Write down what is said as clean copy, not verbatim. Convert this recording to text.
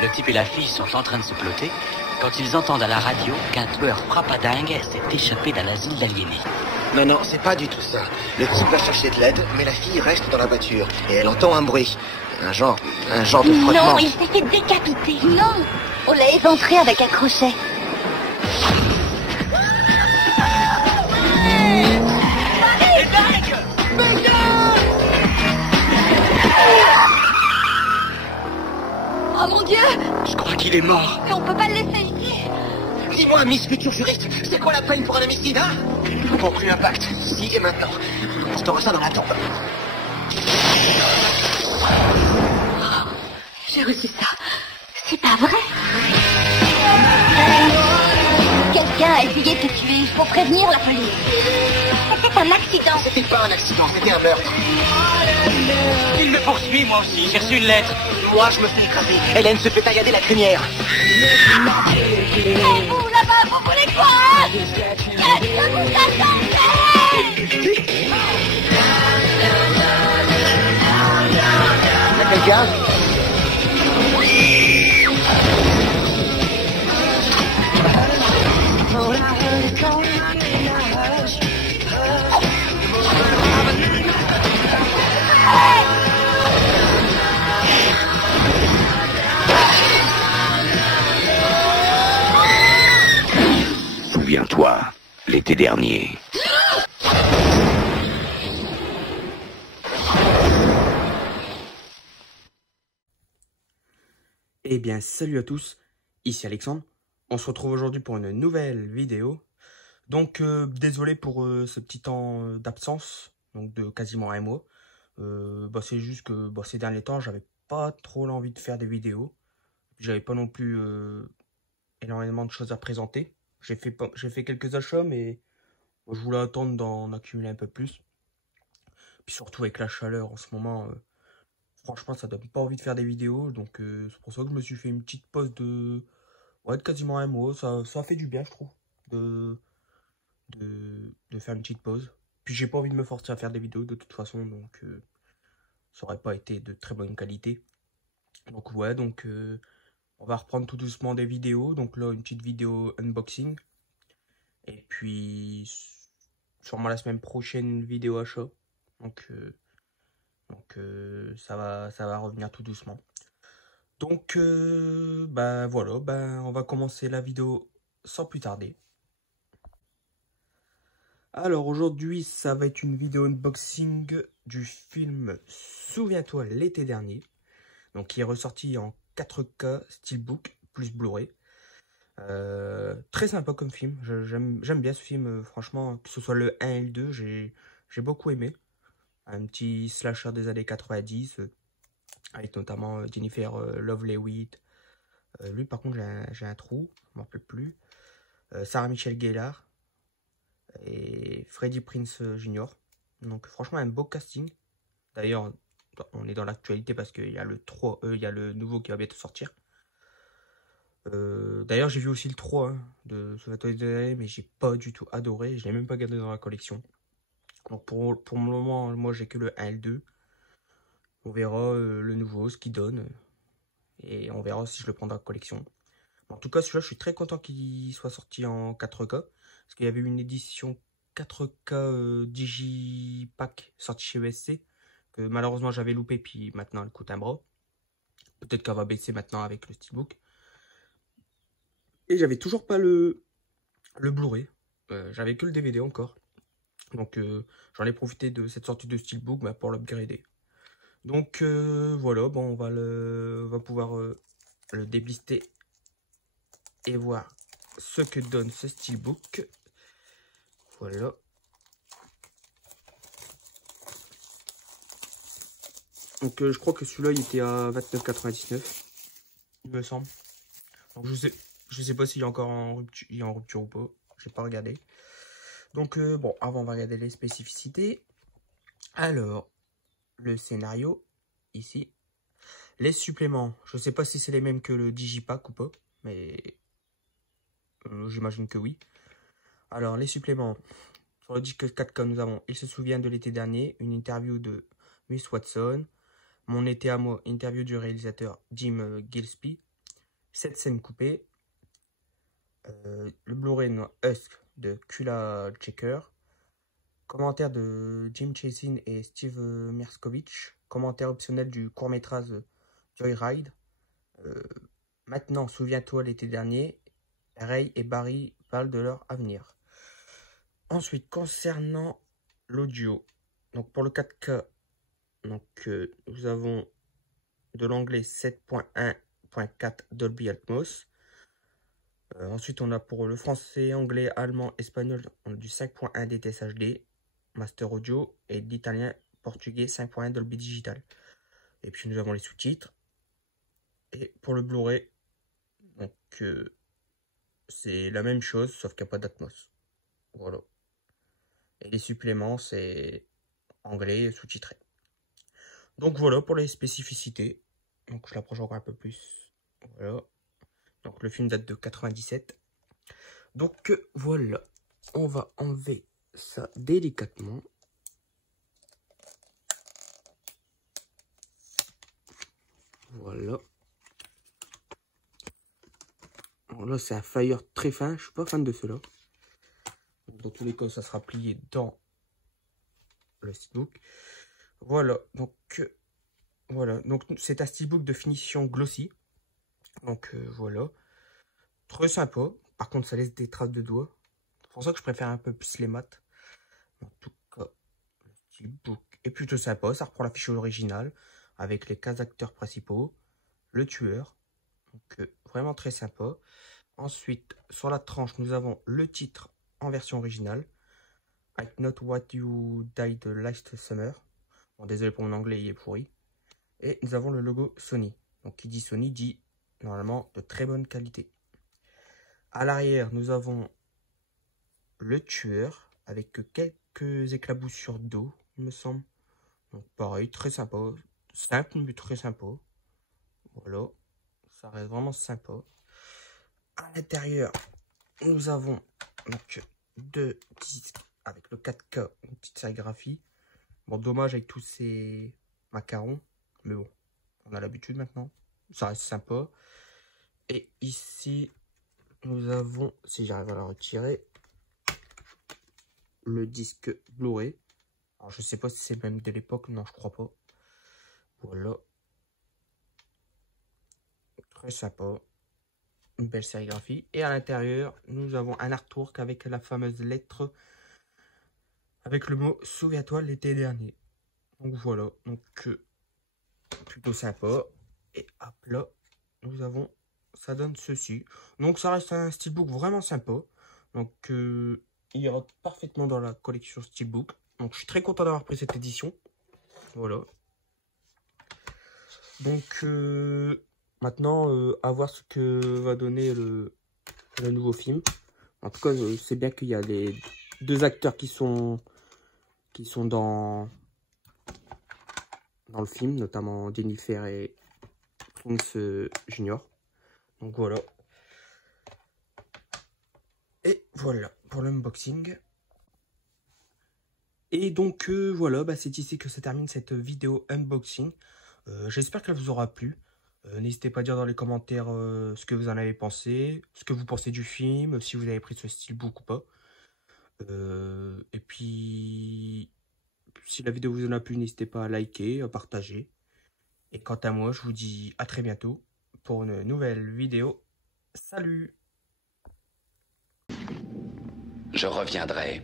Le type et la fille sont en train de se ploter quand ils entendent à la radio qu'un tueur frappadingue s'est échappé d'un asile d'aliénés. Non, non, c'est pas du tout ça. Le type va chercher de l'aide, mais la fille reste dans la voiture. Et elle entend un bruit. Un genre de frottement. Non, il s'est fait décapiter. Non, on l'a éventré avec un crochet. Oh mon Dieu! Je crois qu'il est mort. Mais on peut pas le laisser ici. Dis-moi, Miss future juriste, c'est quoi la peine pour un homicide, hein? Conclu un pacte, ici et maintenant. On portera ça dans la tombe. J'ai reçu ça. C'est pas vrai. Quelqu'un a essayé de te tuer. Il faut prévenir la police. C'était un accident. C'était pas un accident, c'était un meurtre. Il me poursuit, moi aussi. J'ai reçu une lettre. Moi, je me fais écraser. Hélène se fait taillader la crinière. Et vous, là-bas, vous voulez quoi, hein? Qu'est-ce que vous attendez? Y'a quelqu'un? Souviens-toi, l'été dernier. Eh bien, salut à tous, ici Alexandre. On se retrouve aujourd'hui pour une nouvelle vidéo. Donc, désolé pour ce petit temps d'absence, donc de quasiment un mois. C'est juste que ces derniers temps, j'avais pas trop l'envie de faire des vidéos. J'avais pas non plus énormément de choses à présenter. J'ai fait quelques achats, mais je voulais attendre d'en accumuler un peu plus. Puis surtout avec la chaleur en ce moment, franchement, ça donne pas envie de faire des vidéos. Donc c'est pour ça que je me suis fait une petite pause de quasiment un mois. Ça a fait du bien, je trouve, de faire une petite pause. Puis j'ai pas envie de me forcer à faire des vidéos de toute façon, donc ça aurait pas été de très bonne qualité. Donc on va reprendre tout doucement des vidéos. Donc là, une petite vidéo unboxing. Et puis, sûrement la semaine prochaine, une vidéo achat. Donc ça va revenir tout doucement. Donc, voilà, on va commencer la vidéo sans plus tarder. Alors, aujourd'hui, ça va être une vidéo unboxing du film Souviens-toi l'été dernier. Donc, qui est ressorti en 4K Steelbook plus Blu-ray. Très sympa comme film. J'aime bien ce film, franchement, que ce soit le 1 et le 2, j'ai beaucoup aimé. Un petit slasher des années 90, avec notamment Jennifer Love Hewitt. Lui, par contre, j'ai un trou, je m'en rappelle plus. Sarah Michelle Gellar et Freddie Prinze Jr. Donc, franchement, un beau casting. D'ailleurs, on est dans l'actualité parce qu'il y a il y a le nouveau qui va bientôt sortir. D'ailleurs, j'ai vu aussi le 3 de Souviens-toi l'été dernier, mais j'ai pas du tout adoré. Je l'ai même pas gardé dans la collection. Donc pour le moment, moi j'ai que le 1 et le 2. On verra le nouveau, ce qu'il donne. Et on verra si je le prends dans la collection. En tout cas, celui-là, je suis très content qu'il soit sorti en 4K. Parce qu'il y avait une édition 4K Digipack sortie chez ESC. Que malheureusement j'avais loupé, puis maintenant elle coûte un bras. Peut-être qu'elle va baisser maintenant avec le Steelbook. Et j'avais toujours pas le Blu-ray. J'avais que le DVD encore. Donc j'en ai profité de cette sortie de Steelbook pour l'upgrader. Donc voilà, on va pouvoir le déblister et voir ce que donne ce Steelbook. Voilà. Donc je crois que celui-là il était à 29,99 €, il me semble. Donc je sais pas s'il est encore en rupture ou pas. J'ai pas regardé. Donc avant on va regarder les spécificités. Alors, le scénario, ici. Les suppléments, je sais pas si c'est les mêmes que le Digipack ou pas, mais j'imagine que oui. Alors, les suppléments. Sur le disque 4K, nous avons Il se souvient de l'été dernier, une interview de Miss Watson. Mon été à moi, interview du réalisateur Jim Gillespie. 7 scènes coupées. Le Blu-ray Husk de Kula Checker. Commentaire de Jim Chassin et Steve Merskovich. Commentaire optionnel du court-métrage Joyride. Maintenant, souviens-toi l'été dernier. Ray et Barry parlent de leur avenir. Ensuite, concernant l'audio, donc pour le 4K, donc nous avons de l'anglais 7.1.4 Dolby Atmos. Ensuite, on a pour le français, anglais, allemand, espagnol, on a du 5.1 DTS HD, Master Audio, et l'italien, portugais 5.1 Dolby Digital. Et puis nous avons les sous-titres. Et pour le Blu-ray, donc c'est la même chose, sauf qu'il n'y a pas d'Atmos. Voilà. Et les suppléments, c'est anglais sous-titré. Donc voilà pour les spécificités. Donc je l'approche encore un peu plus. Voilà. Donc le film date de 97. Donc voilà. On va enlever ça délicatement. Voilà. Alors là c'est un fire très fin. Je suis pas fan de cela. Dans tous les cas ça sera plié dans le steelbook. Voilà. Donc c'est un steelbook de finition glossy. Donc voilà. Très sympa. Par contre ça laisse des traces de doigts. C'est pour ça que je préfère un peu plus les maths. En tout cas, le steelbook est plutôt sympa. Ça reprend l'affiche originale avec les 15 acteurs principaux. Le tueur. Donc vraiment très sympa. Ensuite, sur la tranche, nous avons le titre en version originale. I Not What You Died Last Summer. Bon, désolé pour mon anglais, il est pourri. Et nous avons le logo Sony. Donc qui dit Sony dit normalement de très bonne qualité. À l'arrière, nous avons le tueur avec quelques éclaboussures d'eau, il me semble. Donc pareil, très sympa. Simple, mais très sympa. Voilà. Ça reste vraiment sympa. À l'intérieur, nous avons donc deux disques avec le 4K, une petite sérigraphie. Bon, dommage avec tous ces macarons. Mais bon, on a l'habitude maintenant. Ça reste sympa. Et ici, nous avons, si j'arrive à la retirer, le disque Blu-ray. Alors, je sais pas si c'est même de l'époque. Non, je crois pas. Voilà. Très sympa. Une belle sérigraphie. Et à l'intérieur, nous avons un artwork avec la fameuse lettre avec le mot « Souviens-toi l'été dernier ». Donc voilà. Donc, plutôt sympa. Et hop là, nous avons, ça donne ceci. Donc ça reste un steelbook vraiment sympa. Donc il rentre parfaitement dans la collection steelbook. Donc je suis très content d'avoir pris cette édition. Voilà. Donc maintenant à voir ce que va donner le nouveau film. En tout cas je sais bien qu'il y a les deux acteurs qui sont dans le film, notamment Jennifer et Prince Junior. Donc voilà. Et voilà pour l'unboxing. Et donc voilà, c'est ici que se termine cette vidéo unboxing. J'espère qu'elle vous aura plu. N'hésitez pas à dire dans les commentaires ce que vous en avez pensé, ce que vous pensez du film, si vous avez pris ce steelbook ou pas. Et puis, si la vidéo vous en a plu, n'hésitez pas à liker, à partager. Et quant à moi, je vous dis à très bientôt pour une nouvelle vidéo. Salut! Je reviendrai.